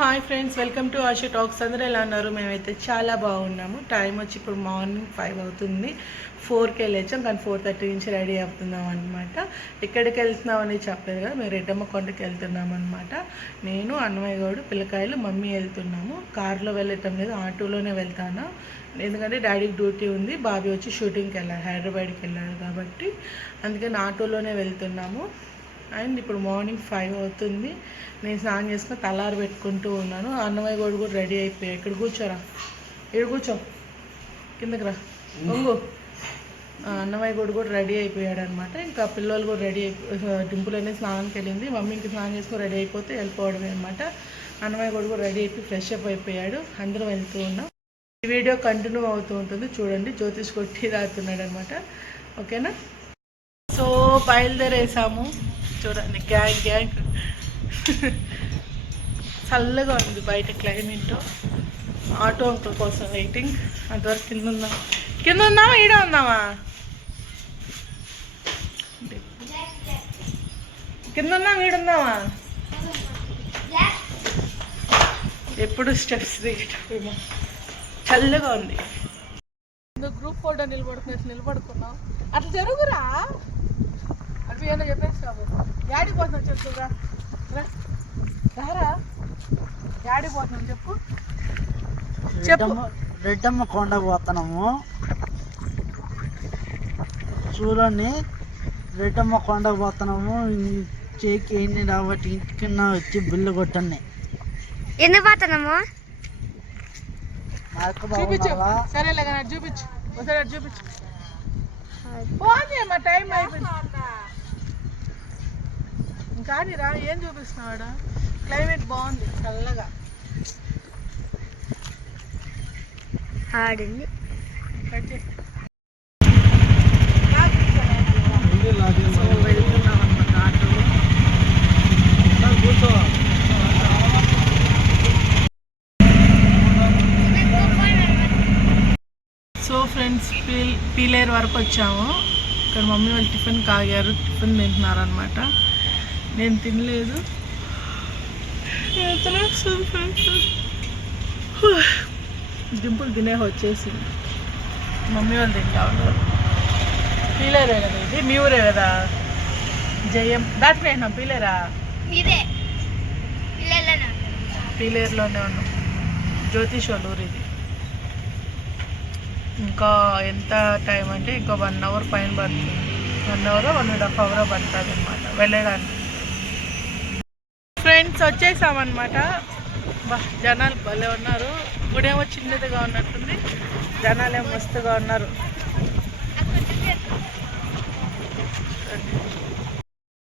Hi friends, welcome to Asha talks. అందరూ ఎలా ఉన్నారు? మేమైతే చాలా బాగున్నాము. టైం వచ్చి ఇప్పుడు మార్నింగ్ 5 అవుతుంది. 4కి వెళ్ళొచ్చాం, కానీ 4:30 నుంచి రెడీ అవుతున్నాం అనమాట. ఎక్కడికి వెళ్తున్నామని చెప్పలేదు కదా, మేము రెడ్డమ్మ కొండకి వెళ్తున్నాం అనమాట. నేను, అన్నయ్య గౌడు, పిల్లకాయలు, మమ్మీ వెళ్తున్నాము. కార్లో వెళ్ళటం లేదు, ఆటోలోనే వెళ్తాను. ఎందుకంటే డాడీకి డ్యూటీ ఉంది, బాబీ వచ్చి షూటింగ్కి వెళ్ళాడు, హైదరాబాద్కి వెళ్ళాడు కాబట్టి అందుకని ఆటోలోనే వెళ్తున్నాము. అండ్ ఇప్పుడు మార్నింగ్ 5 అవుతుంది. నేను స్నానం చేసుకుని తలారు పెట్టుకుంటూ ఉన్నాను. అన్నమయ్య గోడు కూడా రెడీ అయిపోయాయి. ఇక్కడ కూర్చోరా, ఇక్కడ కూర్చో, కిందకి రా, ఒంగు. అన్నమయ్య గోడు కూడా రెడీ అయిపోయాడు అనమాట. ఇంకా పిల్లలు కూడా రెడీ డింపుల్ అనేది స్నానానికి వెళ్ళింది. మమ్మీ ఇంక స్నానం చేసుకుని రెడీ అయిపోతే వెళ్ళిపోవడమే అనమాట. అన్నమయ్య గోడు కూడా రెడీ అయిపోయి ఫ్రెష్ అప్ అయిపోయాడు. అందరం వెళ్తూ ఉన్నాం. ఈ వీడియో కంటిన్యూ అవుతూ ఉంటుంది, చూడండి. జ్యోతిష్ కొట్టి రాతున్నాడు అనమాట. ఓకేనా? సో బయలుదేరేసాము. చూడండి, గ్యాంగ్ గ్యాంగ్. చల్లగా ఉంది బయట క్లైమేట్. ఆటో అంకుల్ కోసం వెయిటింగ్. అంతవరకు కింద ఉందామా ఈడ ఉందామా? కింద ఉందామా ఈడ ఉందామా? ఎప్పుడు స్టెప్స్ దిగేటప్పుడు చల్లగా ఉంది. గ్రూప్ ఫోటో నిలబడుకున్నావు. అట్లా జరుగురా, అవి ఏమో చెప్పేస్తావు. యాడికి పోతున్నావు చెప్పురా, రారా, యాడికి పోతున్నావు చెప్పు. రెడ్డమ్మ కొండ పోతున్నాము. చూడండి, రెడ్డమ్మ కొండ పోతున్నాము. చేకి ఏంటి కాబట్టి ఇంటికి వచ్చి బిల్లు కొట్టండి. ఎందుకు పోతున్నాము? చూపించు, సరేలే కానీ చూపించు, ఒకసారి చూపించు. పోనీ మా టైం అయిపోయింది. కానీ రా, ఏం చూపిస్తున్నావాడా? క్లైమేట్ బాగుంది, చల్లగా ఆడింది. వెళ్తున్నాం అనమాట ఆటో. సో ఫ్రెండ్స్, పీలేరు వరకు వచ్చాము. ఇక్కడ మమ్మీ వాళ్ళు టిఫిన్ కాగారు, టిఫిన్ తింటున్నారు అనమాట. నేను తినలేదు. డింపుల్ తినే వచ్చేసింది. మమ్మీ వాళ్ళు తింటా ఉన్నారు. పీలేరే కదా ఇది, మీ ఊరే కదా? జయం దాటిపోయినా పీలేరా? పీలేరులోనే ఉన్నాం. జ్యోతిష్ వాళ్ళ ఊరు ఇది. ఇంకా ఎంత టైం అంటే ఇంకా 1 అవర్ పైన పడుతుంది. 1 అవర్ 1.5 అవర్ పడుతుంది అనమాట వెళ్ళడానికి. ఫ్రెండ్స్ వచ్చేసామన్నమాట. జనాలు భలే ఉన్నారు. ఇప్పుడేమో చిన్నదిగా ఉన్నట్టుంది, జనాలేమో మస్తుగా ఉన్నారు.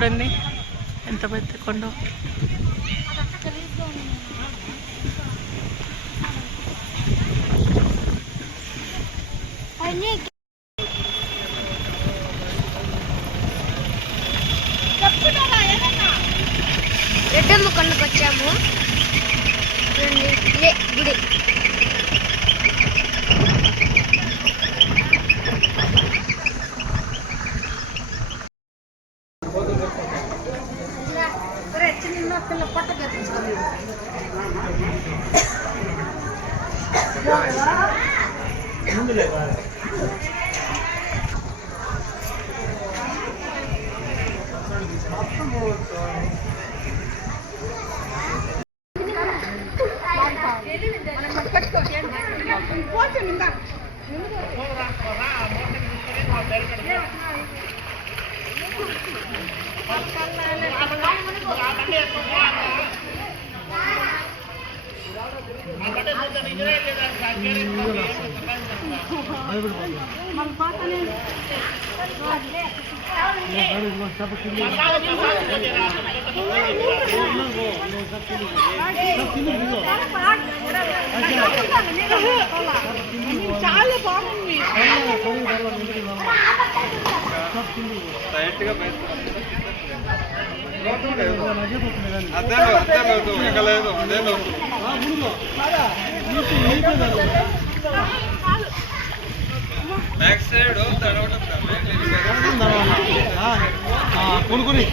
చూడండి ఎంత పెద్ద కొండ. రెడ్డమ్మ కొండకు వచ్చాము. ఇదే గుడి. చాలా బాగుంది. బ్యాక్ సైడ్ కొనుక్కొని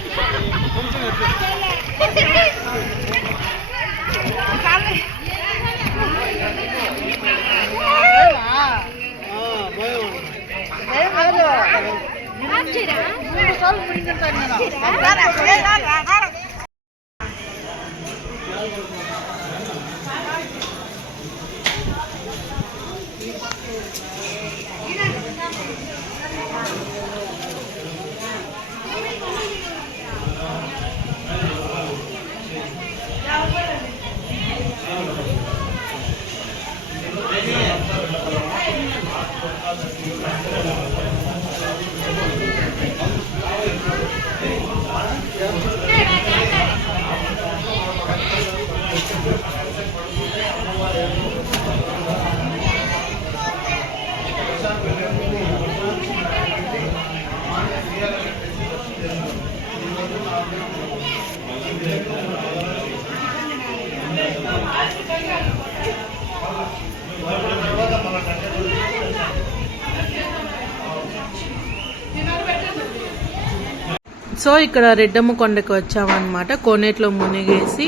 సో ఇక్కడ రెడ్డమ్మ కొండకి వచ్చామన్నమాట. కోనేట్లో మునిగేసి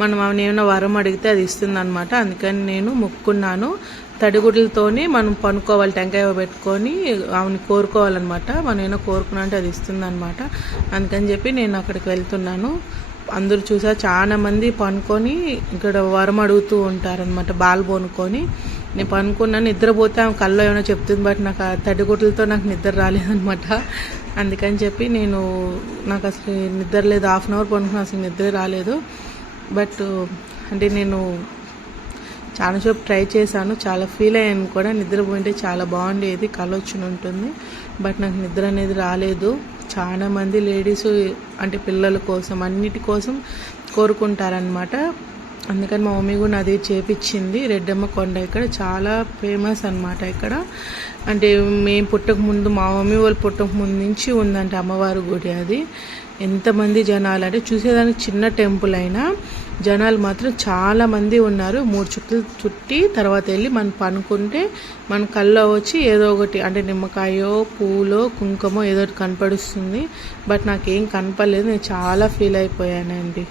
మనం ఆమెను ఏమైనా వరం అడిగితే అది ఇస్తుంది అనమాట. అందుకని నేను మొక్కున్నాను. తడిగుడ్లతోని మనం పనుకోవాలి, టెంకాయ పెట్టుకొని ఆమెను కోరుకోవాలన్నమాట. మనం ఏమైనా కోరుకున్నా అంటే అది ఇస్తుంది అనమాట. అందుకని చెప్పి నేను అక్కడికి వెళ్తున్నాను. అందరూ చూసా చాలా మంది పనుకొని ఇక్కడ వరం అడుగుతూ ఉంటారనమాట, బాల్ పోనుకొని. నేను పనుకున్నాను, నిద్రపోతే ఆమె కల్లో ఏమైనా చెప్తుంది, బట్ నాకు ఆ తడిగుడ్లతో నాకు నిద్ర రాలేదనమాట. అందుకని చెప్పి నాకు అసలు నిద్ర లేదు. 1/2 అవర్ పనుకున్నా, అసలు నిద్ర రాలేదు. బట్ అంటే నేను చాలాసేపు ట్రై చేశాను, చాలా ఫీల్ అయ్యాను కూడా. నిద్రపోయింటే చాలా బాగుండేది, కళ వచ్చి ఉంటుంది. బట్ నాకు నిద్ర అనేది రాలేదు. చాలా మంది లేడీస్ అంటే పిల్లల కోసం అన్నిటి కోసం కోరుకుంటారనమాట. అందుకని మా మమ్మీ కూడా అది చేపించింది. రెడ్డమ్మ కొండ ఇక్కడ చాలా ఫేమస్ అనమాట. ఇక్కడ అంటే మేము పుట్టక ముందు, మా మమ్మీ వాళ్ళు పుట్టక ముందు నుంచి ఉందంటే అమ్మవారి గుడి. అది ఎంతమంది జనాలు అంటే చూసేదానికి చిన్న టెంపుల్ అయినా జనాలు మాత్రం చాలా మంది ఉన్నారు. 3 చుట్లు చుట్టి తర్వాత వెళ్ళి మనం పనుకుంటే మన కల్లో వచ్చి ఏదో ఒకటి అంటే నిమ్మకాయో పూలో కుంకుమో ఏదో ఒకటి కనపడుస్తుంది. బట్ నాకేం కనపడలేదు. నేను చాలా ఫీల్ అయిపోయానండి.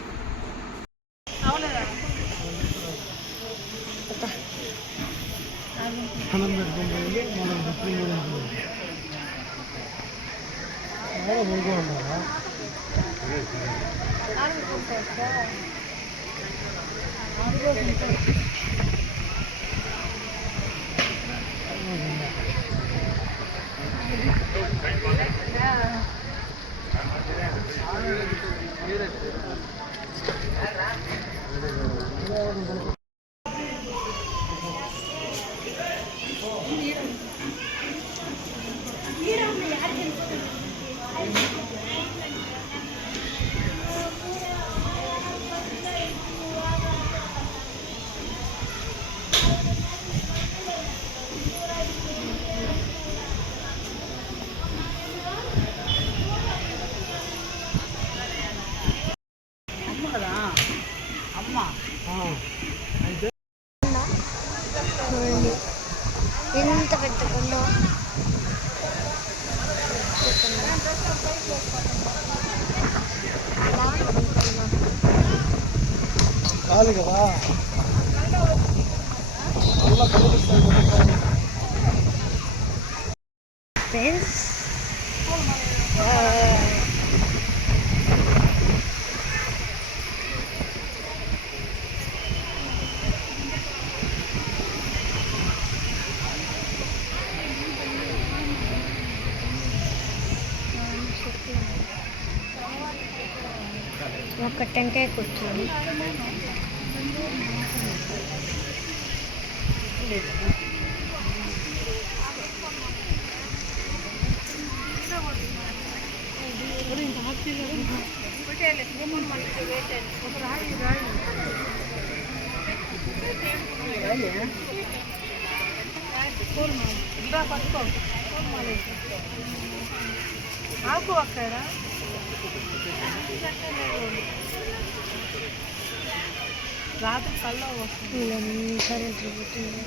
ఎంత పెద్ద కొండ. కాదు కదా ఫ్రెండ్స్, ఒక టెంకాయ కూర్చొని ఆకు అక్కడ రాత్రి కల్లో వస్తుంది. కరెంట్ పోతుంది.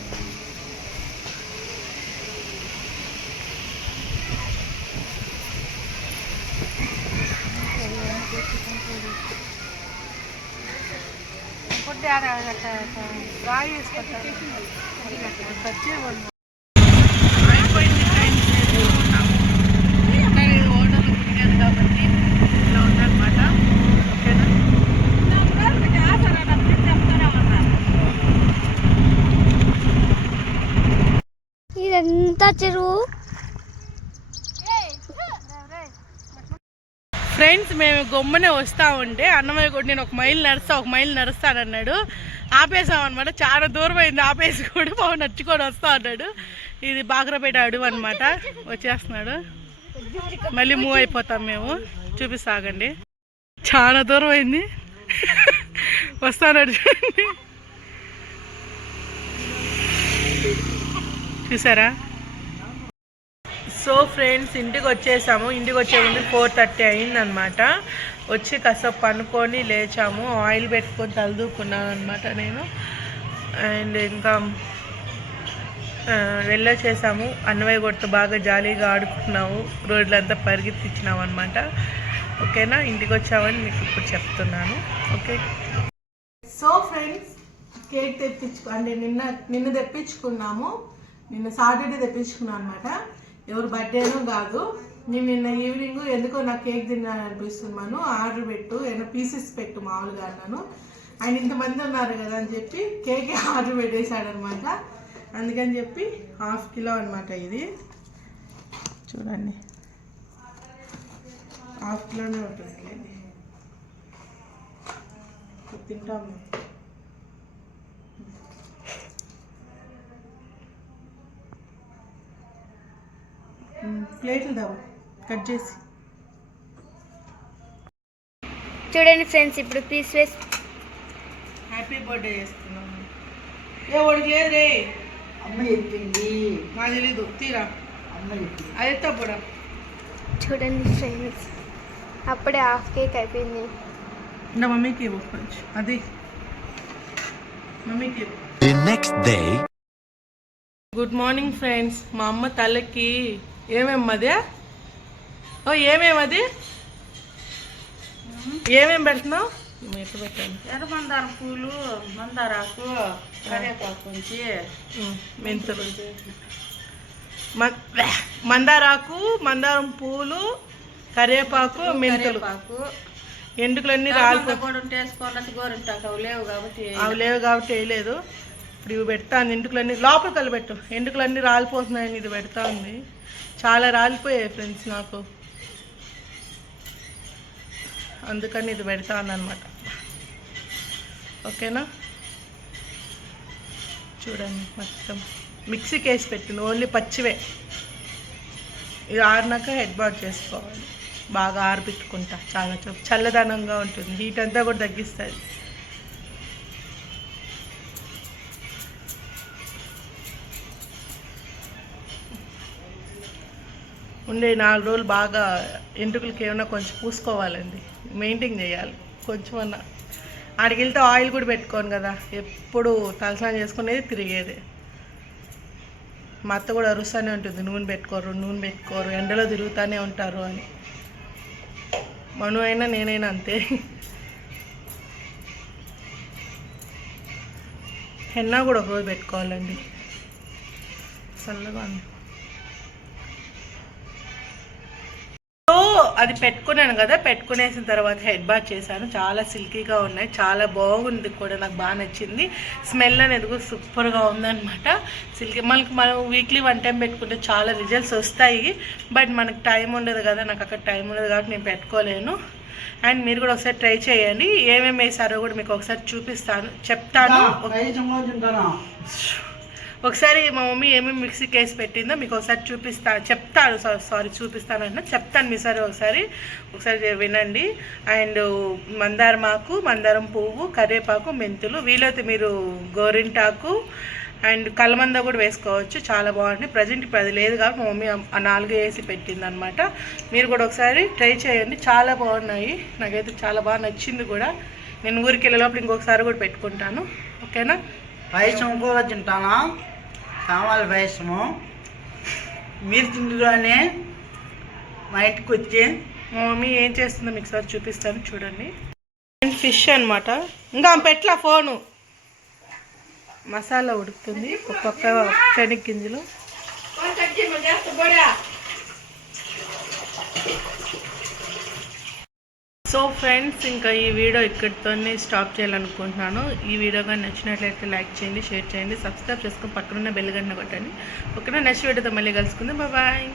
రాయి వేసుకుంటారు. ఇదంతా చెరువు. ఫ్రెండ్స్, మేము గొమ్మనే వస్తూ ఉంటే అన్నమయ్య కూడా నేను 1 మైల్ నడుస్తానన్నాడు. ఆపేసాం అనమాట. చాలా దూరం అయింది ఆపేసి కూడా. బాగా నడుచుకొని వస్తా అన్నాడు. ఇది బాగ్రపేట అడుగు అనమాట. వచ్చేస్తున్నాడు. మళ్ళీ మూవ్ అయిపోతాం మేము. చూపిస్తాగండి. చాలా దూరం అయింది. వస్తాడు చూడండి. చూసారా? సో ఫ్రెండ్స్, ఇంటికి వచ్చేసాము. ఇంటికి వచ్చే ముందు 4:30 అయిందనమాట. వచ్చి కాసేపు పనుకొని లేచాము. ఆయిల్ పెట్టుకొని తలదూకున్నాను అనమాట నేను. అండ్ ఇంకా వెళ్ళొచ్చేసాము. అన్నవయ్య కొడుతూ బాగా జాలీగా ఆడుకున్నాము, రోడ్లంతా పరిగెత్తించినాము అనమాట. ఓకేనా, ఇంటికి వచ్చామని మీకు ఇప్పుడు చెప్తున్నాను. ఓకే. సో ఫ్రెండ్స్, కేక్ అంటే నిన్న తెప్పించుకున్నాము. నిన్న సాటర్డే తెప్పించుకున్నాను అనమాట. ఎవరు బర్త్డేనో కాదు. నేను నిన్న ఈవినింగ్ ఎందుకో నాకు కేక్ తిన్నాను అనిపిస్తున్నాను. ఆర్డర్ పెట్టు, ఏమైనా పీసెస్ పెట్టు మామూలుగా అన్నాను. ఆయన ఇంతమంది ఉన్నారు కదా అని చెప్పి కేక్ ఆర్డర్ పెట్టేశాడు అనమాట. అందుకని చెప్పి 1/2 కిలో అనమాట. ఇది చూడండి, 1/2 కిలోనే ఉంటుంది. తింటాము. ప్లేట్లు దావు కట్ చేసి. చూడండి ఫ్రెండ్స్, ఇప్పుడు పీస్ వేసి హ్యాపీ బర్త్డే చేస్తున్నాము. ఏ ఒడికి లేదు రే, అమ్మ చెప్పింది. మా తెలీదు, తీరా అమ్మ చెప్పింది. అది తప్పుడా. చూడండి ఫ్రెండ్స్, అప్పుడే 1/2 కేక్ అయిపోయింది. నా మమ్మీకి ఇవ్వు కొంచెం, అది మమ్మీకి ఇవ్వు. The next day. Good morning friends. మా అమ్మ తలకి ఏమేమది, ఏమేమది, ఏమేమి పెడుతున్నావు? ఎట్లా పెట్టాను? ఎర్రమందారం పూలు, మందారాకు, కరివేపాకు కొంచి, మెంతులు, మందారాకు, మందారం పూలు, కరివేపాకు, మెంతులు, ఎండుకలన్నీ రాలిపో. అవి లేవు కాబట్టి వేయలేదు. ఇప్పుడు ఇవి పెడతాను. ఎండుకలన్నీ లోపల కలిపెట్టు. ఎండుకలన్నీ రాలిపోతున్నాయని ఇది పెడతా ఉంది. చాలా రాలిపోయాయి ఫ్రెండ్స్ నాకు, అందుకని ఇది పెడతాను అనమాట. ఓకేనా, చూడండి మొత్తం మిక్సీకి వేసి పెట్టింది. ఓన్లీ పచ్చివే. ఇది ఆరినాక హెడ్ బాత్ చేసుకోవాలి. బాగా ఆరబెట్టుకుంటా, చాలా చల్లదనంగా ఉంటుంది. హీట్ అంతా కూడా తగ్గిస్తుంది. ఉండే 4 రోజులు బాగా ఎంట్రుకలకి ఏమైనా కొంచెం పూసుకోవాలండి, మెయింటైన్ చేయాలి కొంచెం అన్నా. ఆడికి వెళ్తే ఆయిల్ కూడా పెట్టుకోను కదా, ఎప్పుడు తలస్నానం చేసుకునేది తిరిగేది. మా అత్త కూడా అరుస్తూనే ఉంటుంది, నూనె పెట్టుకోరు, ఎండలో తిరుగుతూనే ఉంటారు అని. మను అయినా నేనైనా అంతే. హెన్నా కూడా ఒకరోజు పెట్టుకోవాలండి, చల్లగా ఉంది. సో అది పెట్టుకున్నాను కదా, పెట్టుకునేసిన తర్వాత హెడ్ బాత్ చేశాను. చాలా సిల్కీగా ఉన్నాయి, చాలా బాగుంది కూడా, నాకు బాగా నచ్చింది. స్మెల్ అనేది కూడా సూపర్గా ఉందన్నమాట. సిల్కీ మనం వీక్లీ 1 టైం పెట్టుకుంటే చాలా రిజల్ట్స్ వస్తాయి. బట్ మనకు టైం ఉండదు కదా, నాకు అక్కడ టైం ఉండదు కాబట్టి నేను పెట్టుకోలేను. అండ్ మీరు కూడా ఒకసారి ట్రై చేయండి. ఏమేమి వేసారో కూడా మీకు ఒకసారి చెప్తాను. ఒకసారి మా మమ్మీ ఏమేమి మిక్సీకి వేసి పెట్టిందో మీకు ఒకసారి చెప్తాను మీ సరే ఒకసారి వినండి. అండ్ మందారమాకు, మందారం పువ్వు, కరివేపాకు, మెంతులు, వీలైతే మీరు గోరింటాకు అండ్ కలమంద కూడా వేసుకోవచ్చు, చాలా బాగుంటుంది. ప్రజెంట్ ఇప్పుడు అది లేదు కాబట్టి మా మమ్మీ ఆ 4 వేసి పెట్టింది అనమాట. మీరు కూడా ఒకసారి ట్రై చేయండి, చాలా బాగున్నాయి. నాకైతే చాలా బాగా నచ్చింది కూడా. నేను ఊరికి వెళ్ళే లోపల ఇంకొకసారి కూడా పెట్టుకుంటాను. ఓకేనా. పాయసం కూడా తింటానా, కావాలి పాయసము. మీరు తింటుగానే మా ఇంటికి వచ్చి మా మమ్మీ ఏం చేస్తుందో మీకు సార్ చూపిస్తాను, చూడండి. ఫిష్ అనమాట. ఇంకా పెట్ల ఫోను మసాలా ఉడుకుతుంది. ఒక పక్క శనగ గింజలు. సో ఫ్రెండ్స్, ఇంకా ఈ వీడియో ఇక్కడితోనే స్టాప్ చేయాలనుకుంటున్నాను. ఈ వీడియో కానీ నచ్చినట్లయితే లైక్ చేయండి, షేర్ చేయండి, సబ్స్క్రైబ్ చేసుకొని పక్కనున్న బెల్ గంట కొట్టండి. ఓకేనా. నెక్స్ట్ వీడియోతో మళ్ళీ కలుసుకుందాం. బాయ్.